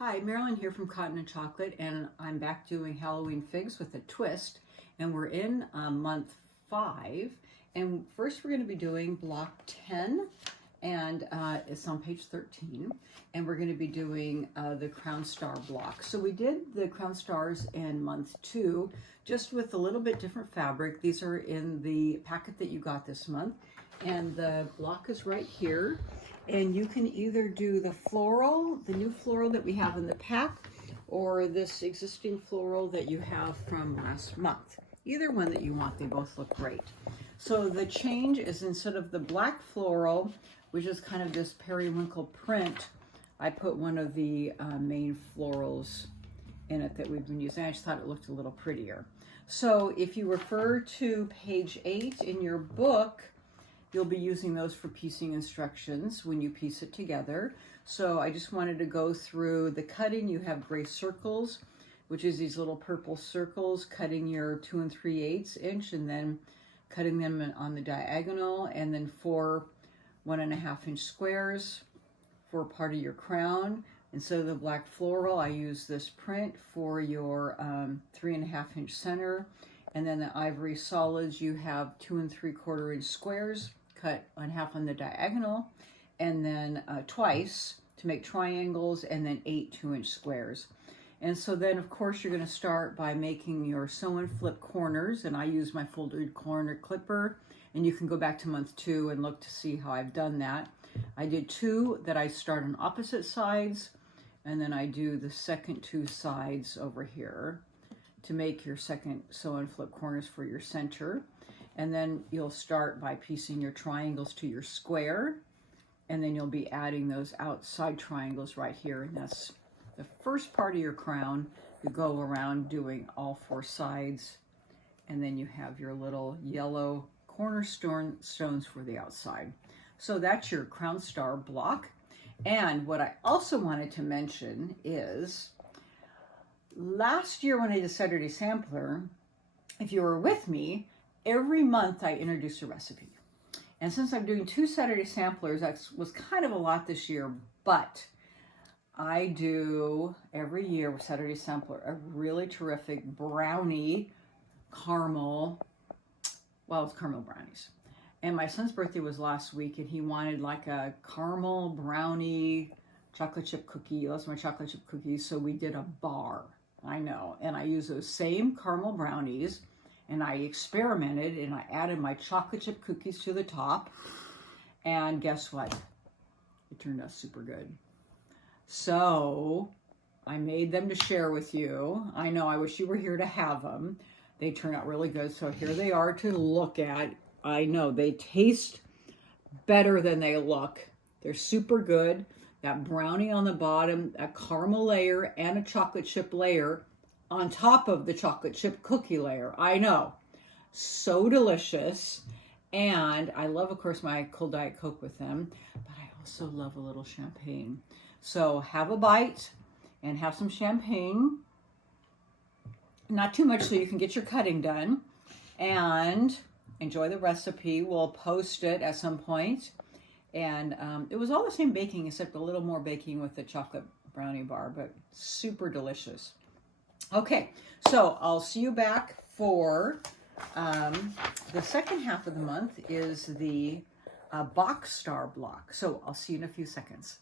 Hi, Marilyn here from Cotton and Chocolate, and I'm back doing Halloween figs with a twist, and we're in month 5, and first we're going to be doing block 10, and it's on page 13, and we're going to be doing the crown star block. So we did the crown stars in month 2, just with a little bit different fabric. These are in the packet that you got this month, and the block is right here. And you can either do the floral, the new floral that we have in the pack, or this existing floral that you have from last month. Either one that you want, they both look great. So the change is, instead of the black floral, which is kind of this periwinkle print, I put one of the main florals in it that we've been using. I just thought it looked a little prettier. So if you refer to page 8 in your book, you'll be using those for piecing instructions when you piece it together. So I just wanted to go through the cutting. You have gray circles, which is these little purple circles, cutting your 2 3/8 inch and then cutting them on the diagonal, and then 4 1.5 inch squares for part of your crown. Instead of the black floral, I use this print for your 3.5 inch center. And then the ivory solids, you have 2 3/4 inch squares, cut on half on the diagonal, and then twice to make triangles, and then 8 2-inch squares. And so then, of course, you're going to start by making your sew and flip corners, and I use my folded corner clipper, and you can go back to month 2 and look to see how I've done that. I did 2 that I start on opposite sides, and then I do the second 2 sides over here to make your second sew and flip corners for your center. And then you'll start by piecing your triangles to your square, and then you'll be adding those outside triangles right here, and that's the first part of your crown. You go around doing all 4 sides, and then you have your little yellow cornerstones for the outside. So that's your crown star block. And what I also wanted to mention is, last year when I did Saturday Sampler, if you were with me, every month I introduced a recipe. And since I'm doing 2 Saturday Samplers, that was kind of a lot this year, but I do every year with Saturday Sampler a really terrific brownie caramel, well, it's caramel brownies. And my son's birthday was last week, and he wanted like a caramel brownie chocolate chip cookie. He loves my chocolate chip cookies, so we did a bar. I know, and I use those same caramel brownies, and I experimented, and I added my chocolate chip cookies to the top, and guess what? It turned out super good. So I made them to share with you. I know, I wish you were here to have them. They turn out really good, so here they are to look at. I know, they taste better than they look. They're super good. That brownie on the bottom, a caramel layer, and a chocolate chip layer on top of the chocolate chip cookie layer. I know, so delicious. And I love, of course, my cold Diet Coke with them, but I also love a little champagne. So have a bite and have some champagne. Not too much so you can get your cutting done. And enjoy the recipe. We'll post it at some point. And it was all the same baking, except a little more baking with the chocolate brownie bar, but super delicious. Okay, so I'll see you back for the second half of the month is the box star block. So I'll see you in a few seconds.